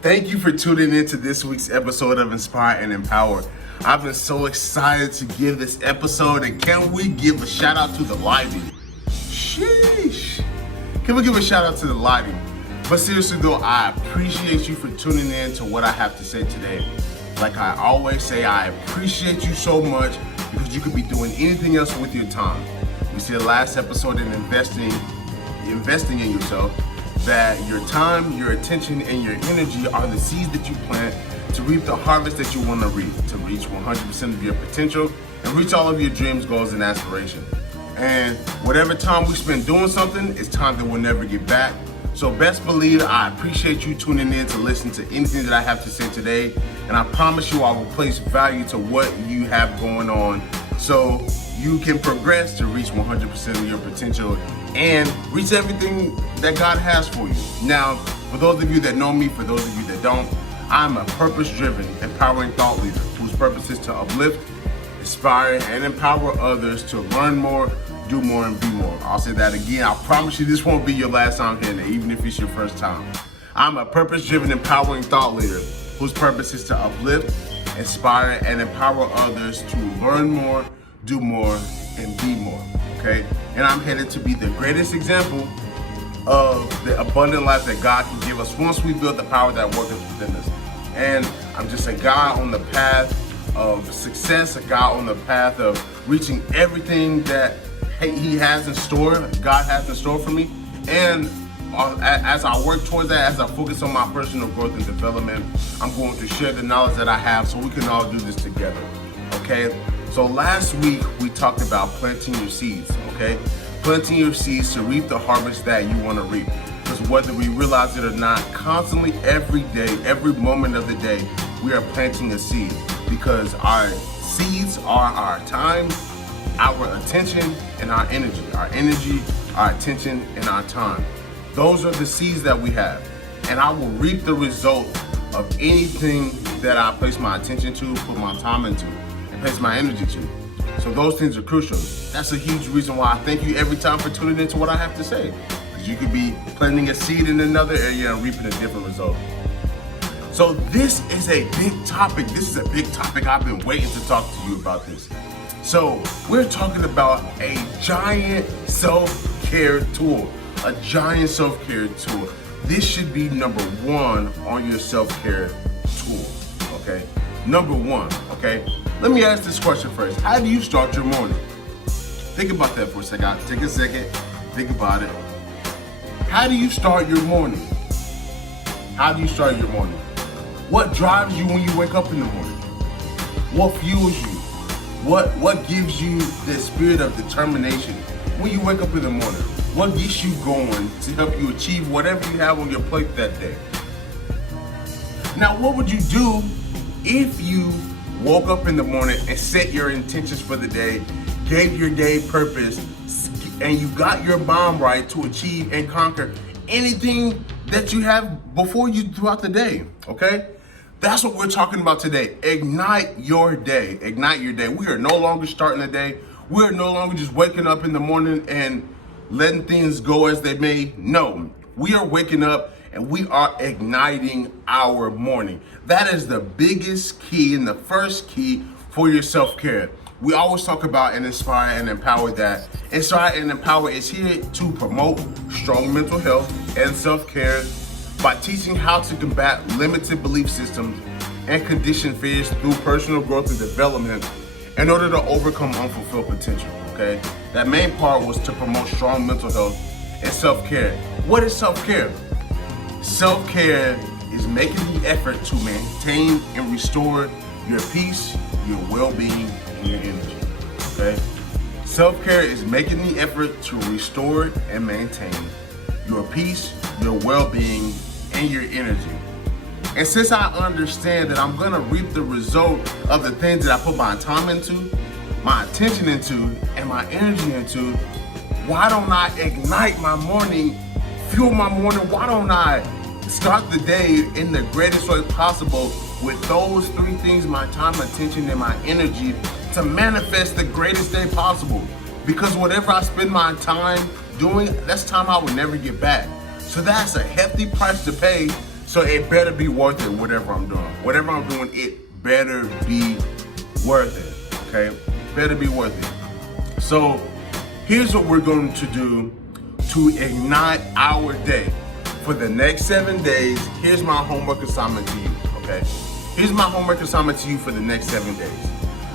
Thank you for tuning in to this week's episode of Inspire and Empower. I've been so excited to give this episode, and can we give a shout out to the lighting? Sheesh. Can we give a shout out to the lighting? But seriously though, I appreciate you for tuning in to what I have to say today. Like I always say, I appreciate you so much because you could be doing anything else with your time. We see the last episode in investing in yourself, that your time, your attention, and your energy are the seeds that you plant to reap the harvest that you want to reap, to reach 100% of your potential and reach all of your dreams, goals, and aspirations. And whatever time we spend doing something, it's time that we'll never get back. So best believe I appreciate you tuning in to listen to anything that I have to say today. And I promise you I will place value to what you have going on so you can progress to reach 100% of your potential and reach everything that God has for you. Now, for those of you that know me, for those of you that don't, I'm a purpose-driven, empowering thought leader whose purpose is to uplift, inspire, and empower others to learn more, do more, and be more. I'll say that again. I promise you this won't be your last time hearing it, even if it's your first time. I'm a purpose-driven, empowering thought leader whose purpose is to uplift, inspire, and empower others to learn more, do more, and be more. Okay? And I'm headed to be the greatest example of the abundant life that God can give us once we build the power that works within us. And I'm just a guy on the path of success, a guy on the path of reaching everything that He has in store, God has in store for me. And as I work towards that, as I focus on my personal growth and development, I'm going to share the knowledge that I have so we can all do this together. Okay? So last week we talked about planting your seeds, okay? Planting your seeds to reap the harvest that you want to reap. Because whether we realize it or not, constantly every day, every moment of the day, we are planting a seed. Because our seeds are our time, our attention, and our energy. Our energy, our attention, and our time. Those are the seeds that we have. And I will reap the result of anything that I place my attention to, put my time into, place my energy to. So those things are crucial. That's a huge reason why I thank you every time for tuning into what I have to say. Because you could be planting a seed in another area and reaping a different result. So this is a big topic. This is a big topic. I've been waiting to talk to you about this. So we're talking about a giant self-care tool. A giant self-care tool. This should be number one on your self-care tool. Okay? Number one, okay? Let me ask this question first. How do you start your morning? Think about that for a second. Take a second. Think about it. How do you start your morning? How do you start your morning? What drives you when you wake up in the morning? What fuels you? What gives you the spirit of determination when you wake up in the morning? What gets you going to help you achieve whatever you have on your plate that day? Now, what would you do if you woke up in the morning and set your intentions for the day, gave your day purpose, and you got your mind right to achieve and conquer anything that you have before you throughout the day, okay? That's what we're talking about today. Ignite your day. Ignite your day. We are no longer starting the day. We are no longer just waking up in the morning and letting things go as they may. No, we are waking up and we are igniting our morning. That is the biggest key and the first key for your self-care. We always talk about and inspire and empower that. Inspire and empower is here to promote strong mental health and self-care by teaching how to combat limited belief systems and conditioned fears through personal growth and development in order to overcome unfulfilled potential, okay? That main part was to promote strong mental health and self-care. What is self-care? Self-care is making the effort to maintain and restore your peace, your well-being, and your energy, okay? Self-care is making the effort to restore and maintain your peace, your well-being, and your energy. And since I understand that I'm gonna reap the result of the things that I put my time into, my attention into, and my energy into, why don't I ignite my morning, fuel my morning? Why don't I start the day in the greatest way possible with those three things, my time, attention, and my energy, to manifest the greatest day possible? Because whatever I spend my time doing, that's time I will never get back. So that's a hefty price to pay So it better be worth it, whatever I'm doing. Whatever I'm doing, it better be worth it, okay? Better be worth it. So here's what we're going to do to ignite our day. For the next 7 days, here's my homework assignment to you, okay? Here's my homework assignment to you for the next 7 days.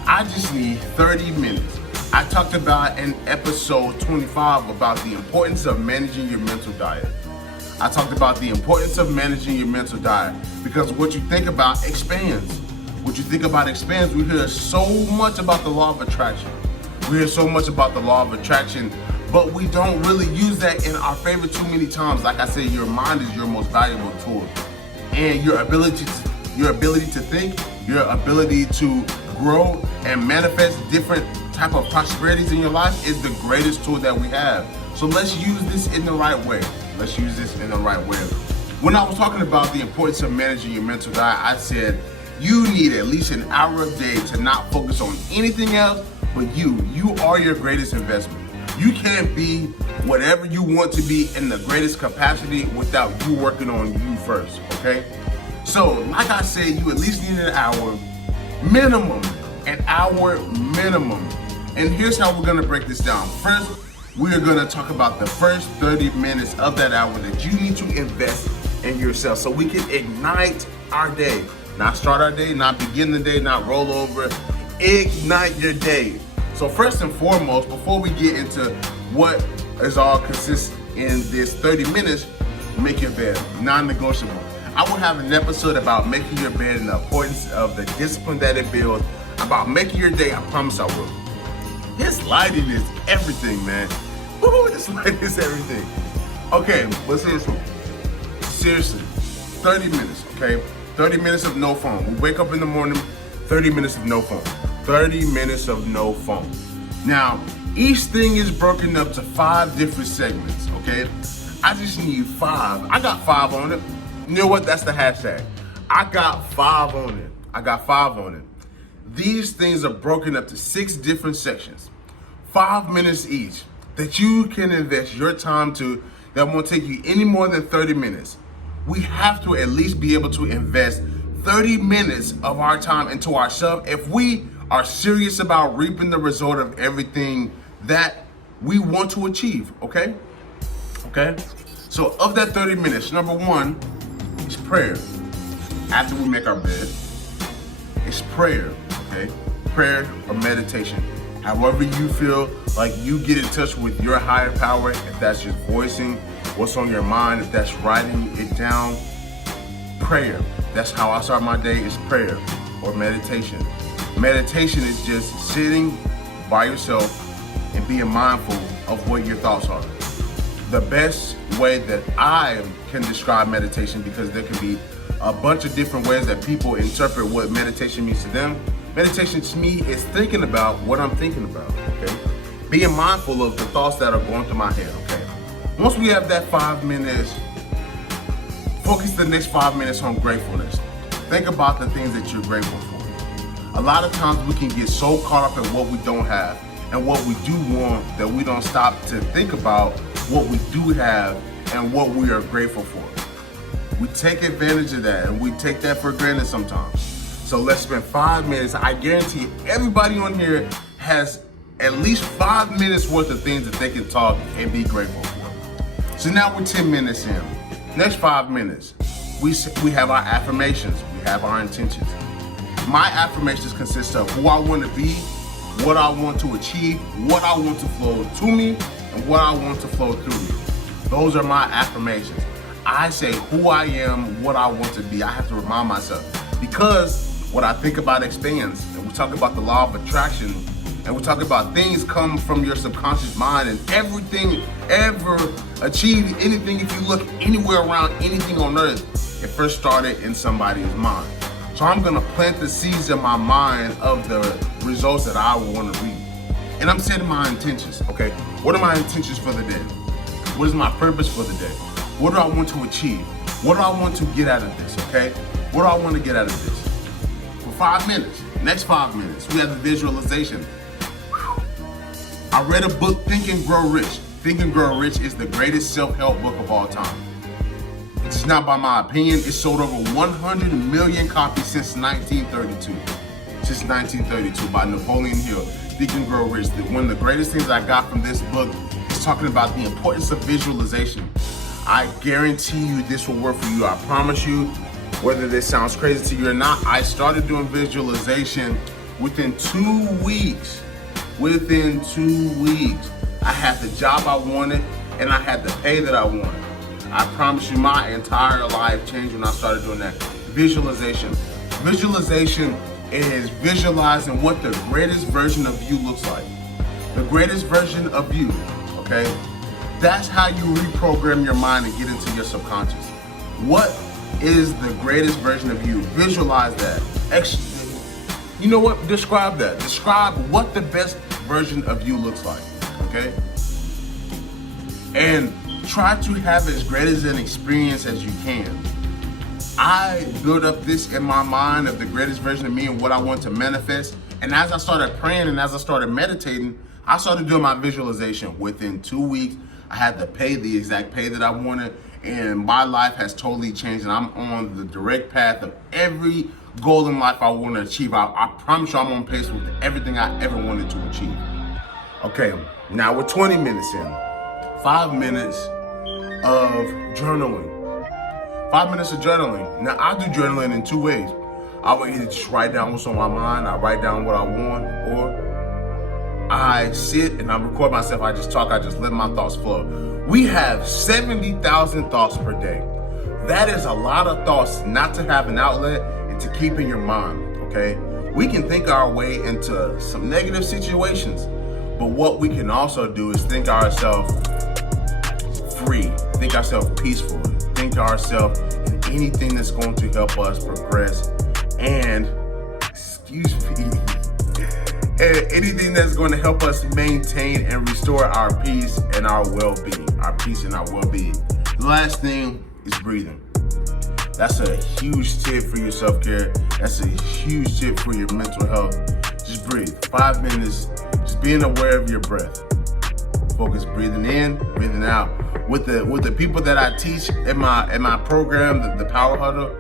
I just need 30 minutes. I talked about in episode 25 about the importance of managing your mental diet. I talked about the importance of managing your mental diet because what you think about expands. What you think about expands. We hear so much about the law of attraction. We hear so much about the law of attraction, but we don't really use that in our favor too many times. Like I said, your mind is your most valuable tool. And your ability to think, your ability to grow and manifest different type of prosperities in your life is the greatest tool that we have. So let's use this in the right way. Let's use this in the right way. When I was talking about the importance of managing your mental diet, I said you need at least an hour a day to not focus on anything else but you. You are your greatest investment. You can't be whatever you want to be in the greatest capacity without you working on you first, okay? So, like I said, you at least need an hour minimum. An hour minimum. And here's how we're gonna break this down. First, we're gonna talk about the first 30 minutes of that hour that you need to invest in yourself so we can ignite our day. Not start our day, not begin the day, not roll over. Ignite your day. So first and foremost, before we get into what is all consists in this 30 minutes, make your bed, non-negotiable. I will have an episode about making your bed and the importance of the discipline that it builds, about making your day, I promise I will. This lighting is everything, man. Woo, this lighting is everything. Okay, but seriously, 30 minutes, okay? 30 minutes of no phone. We wake up in the morning, 30 minutes of no phone. 30 minutes of no phone. Now, each thing is broken up to 5 different segments, okay? I just need 5. I got 5 on it. You know what? That's the hashtag. I got 5 on it. I got 5 on it. These things are broken up to 6 different sections, 5 minutes each, that you can invest your time to, that won't take you any more than 30 minutes. We have to at least be able to invest 30 minutes of our time into ourselves if we are serious about reaping the result of everything that we want to achieve, okay? Okay? So of that 30 minutes, number 1 is prayer. After we make our bed, it's prayer, okay? Prayer or meditation. However you feel like you get in touch with your higher power, if that's just voicing what's on your mind, if that's writing it down, prayer. That's how I start my day, is prayer or meditation. Meditation is just sitting by yourself and being mindful of what your thoughts are. The best way that I can describe meditation, because there can be a bunch of different ways that people interpret what meditation means to them. Meditation to me is thinking about what I'm thinking about, okay? Being mindful of the thoughts that are going through my head, okay? Once we have that 5 minutes, focus the next 5 minutes on gratefulness. Think about the things that you're grateful for. A lot of times we can get so caught up in what we don't have and what we do want that we don't stop to think about what we do have and what we are grateful for. We take advantage of that and we take that for granted sometimes. So let's spend 5 minutes. I guarantee everybody on here has at least 5 minutes worth of things that they can talk and be grateful for. So now we're 10 minutes in. Next 5 minutes, we have our affirmations. We have our intentions. My affirmations consist of who I want to be, what I want to achieve, what I want to flow to me, and what I want to flow through me. Those are my affirmations. I say who I am, what I want to be. I have to remind myself, because what I think about expands. And we talk about the law of attraction, and we talk about things come from your subconscious mind, and everything ever achieved, anything, if you look anywhere around anything on earth, it first started in somebody's mind. So I'm gonna plant the seeds in my mind of the results that I want to reap. And I'm setting my intentions, okay? What are my intentions for the day? What is my purpose for the day? What do I want to achieve? What do I want to get out of this, okay? What do I want to get out of this? For 5 minutes, next 5 minutes, we have the visualization. I read a book, Think and Grow Rich. Think and Grow Rich is the greatest self-help book of all time. It It's not by my opinion. It's sold over 100 million copies since 1932. Since 1932 by Napoleon Hill. Think and Grow Rich. One of the greatest things I got from this book is talking about the importance of visualization. I guarantee you this will work for you. I promise you, whether this sounds crazy to you or not, I started doing visualization within 2 weeks. Within 2 weeks, I had the job I wanted and I had the pay that I wanted. I promise you my entire life changed when I started doing that. Visualization. Visualization is visualizing what the greatest version of you looks like. The greatest version of you, okay? That's how you reprogram your mind and get into your subconscious. What is the greatest version of you? Visualize that. You know what? Describe that. Describe what the best version of you looks like, okay? And try to have as great as an experience as you can. I built up this in my mind of the greatest version of me and what I want to manifest. And as I started praying and as I started meditating, I started doing my visualization. Within 2 weeks, I had to pay the exact pay that I wanted. And my life has totally changed. And I'm on the direct path of every goal in life I want to achieve. I promise you I'm on pace with everything I ever wanted to achieve. Okay, now we're 20 minutes in. 5 minutes of journaling. 5 minutes of journaling. Now, I do journaling in 2 ways. I will either just write down what's on my mind, I write down what I want, or I sit and I record myself, I just talk, I just let my thoughts flow. We have 70,000 thoughts per day. That is a lot of thoughts not to have an outlet and to keep in your mind, okay? We can think our way into some negative situations, but what we can also do is think ourselves free, think ourselves peaceful, think ourselves in anything that's going to help us progress and, anything that's going to help us maintain and restore our peace and our well-being. Our peace and our well-being. The last thing is breathing. That's a huge tip for your self-care. That's a huge tip for your mental health. Just breathe. 5 minutes, just being aware of your breath. Focus breathing in, breathing out. With the people that I teach in my program, the Power Huddle,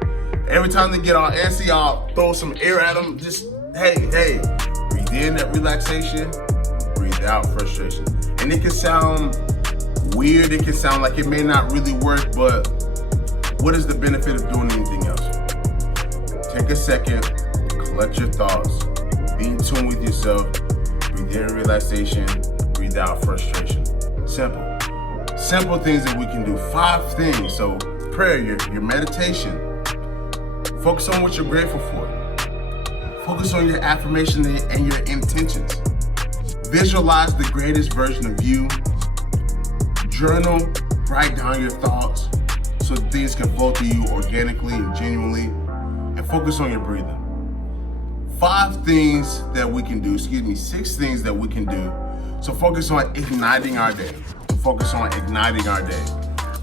every time they get all antsy, I'll throw some air at them. Just, hey, breathe in that relaxation, breathe out frustration. And it can sound weird, it can sound like it may not really work, but what is the benefit of doing anything else? Take a second, collect your thoughts, be in tune with yourself, breathe in relaxation, breathe out frustration. Simple things that we can do. 5 things. So prayer, your meditation. Focus on what you're grateful for. Focus on your affirmation and your intentions. Visualize the greatest version of you. Journal, write down your thoughts so things can flow to you organically and genuinely. And focus on your breathing. 5 things that we can do, 6 things that we can do. So focus on igniting our day. Focus on igniting our day.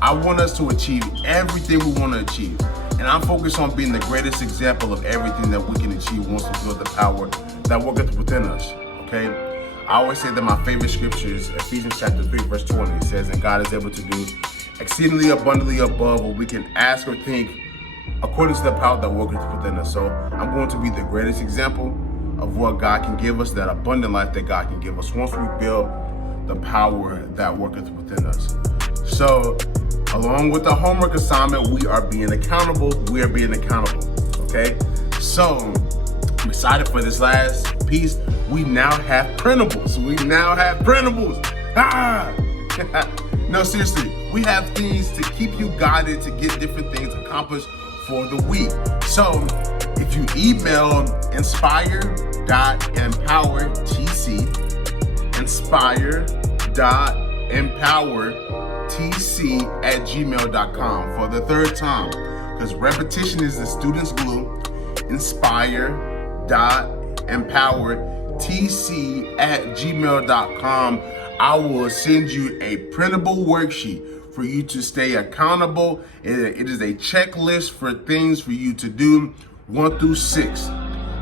I want us to achieve everything we want to achieve. And I'm focused on being the greatest example of everything that we can achieve once we build the power that worketh within us, okay? I always say that my favorite scripture is Ephesians chapter 3, verse 20. It says, and God is able to do exceedingly abundantly above what we can ask or think according to the power that worketh within us. So I'm going to be the greatest example of what God can give us, that abundant life that God can give us once we build the power that worketh within us. So, along with the homework assignment, we are being accountable. Okay? So, I'm excited for this last piece. We now have printables. No, seriously, we have things to keep you guided to get different things accomplished for the week. So, if you email inspire.empowertc@gmail.com for the 3rd time, because repetition is the student's glue. inspire.empowertc@gmail.com. I will send you a printable worksheet for you to stay accountable. It is a checklist for things for you to do 1 through 6.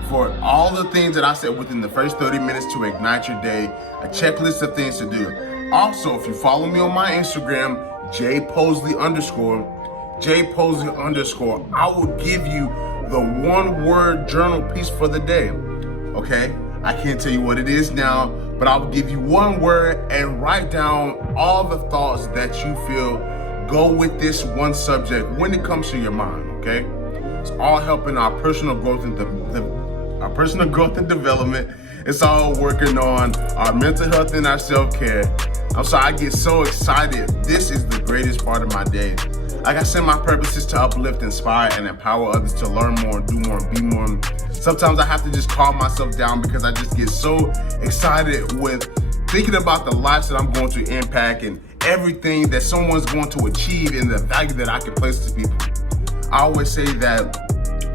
For all the things that I said within the first 30 minutes to ignite your day, a checklist of things to do. Also, if you follow me on my Instagram, @Posley_, Posley _ I will give you the one word journal piece for the day. Okay? I can't tell you what it is now, but I will give you one word and write down all the thoughts that you feel go with this one subject when it comes to your mind. Okay? It's all helping our personal growth and development. It's all working on our mental health and our self-care. I'm sorry, I get so excited. This is the greatest part of my day. Like I said, my purpose is to uplift, inspire, and empower others to learn more, do more, be more. Sometimes I have to just calm myself down because I just get so excited with thinking about the lives that I'm going to impact and everything that someone's going to achieve and the value that I can place to people. I always say that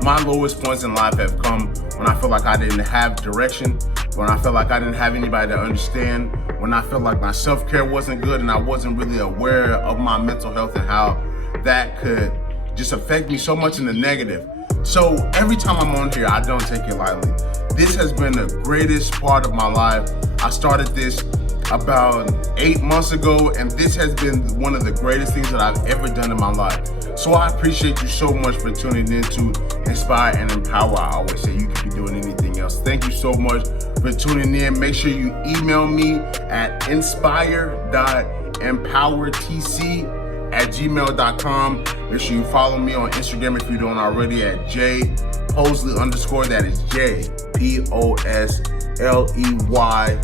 my lowest points in life have come when I feel like I didn't have direction, when I felt like I didn't have anybody to understand, when I felt like my self-care wasn't good and I wasn't really aware of my mental health and how that could just affect me so much in the negative. So every time I'm on here, I don't take it lightly. This has been the greatest part of my life. I started this about 8 months ago, and this has been one of the greatest things that I've ever done in my life. So I appreciate you so much for tuning in to Inspire and Empower. I always say you could be doing anything else. Thank you so much for tuning in. Make sure you email me at inspire.empowertc@gmail.com. Make sure you follow me on Instagram if you don't already at Posley _ that is JPOSLEY _JPOSLEY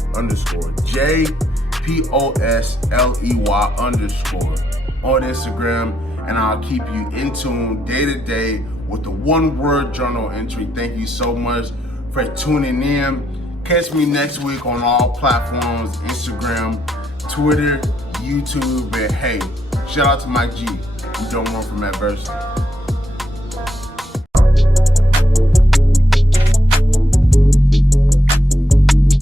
_ on Instagram, and I'll keep you in tune day to day with the one word journal entry. Thank you so much for tuning in. Catch me next week on all platforms, Instagram, Twitter, YouTube, and hey, shout out to Mike G. We don't run from adversity.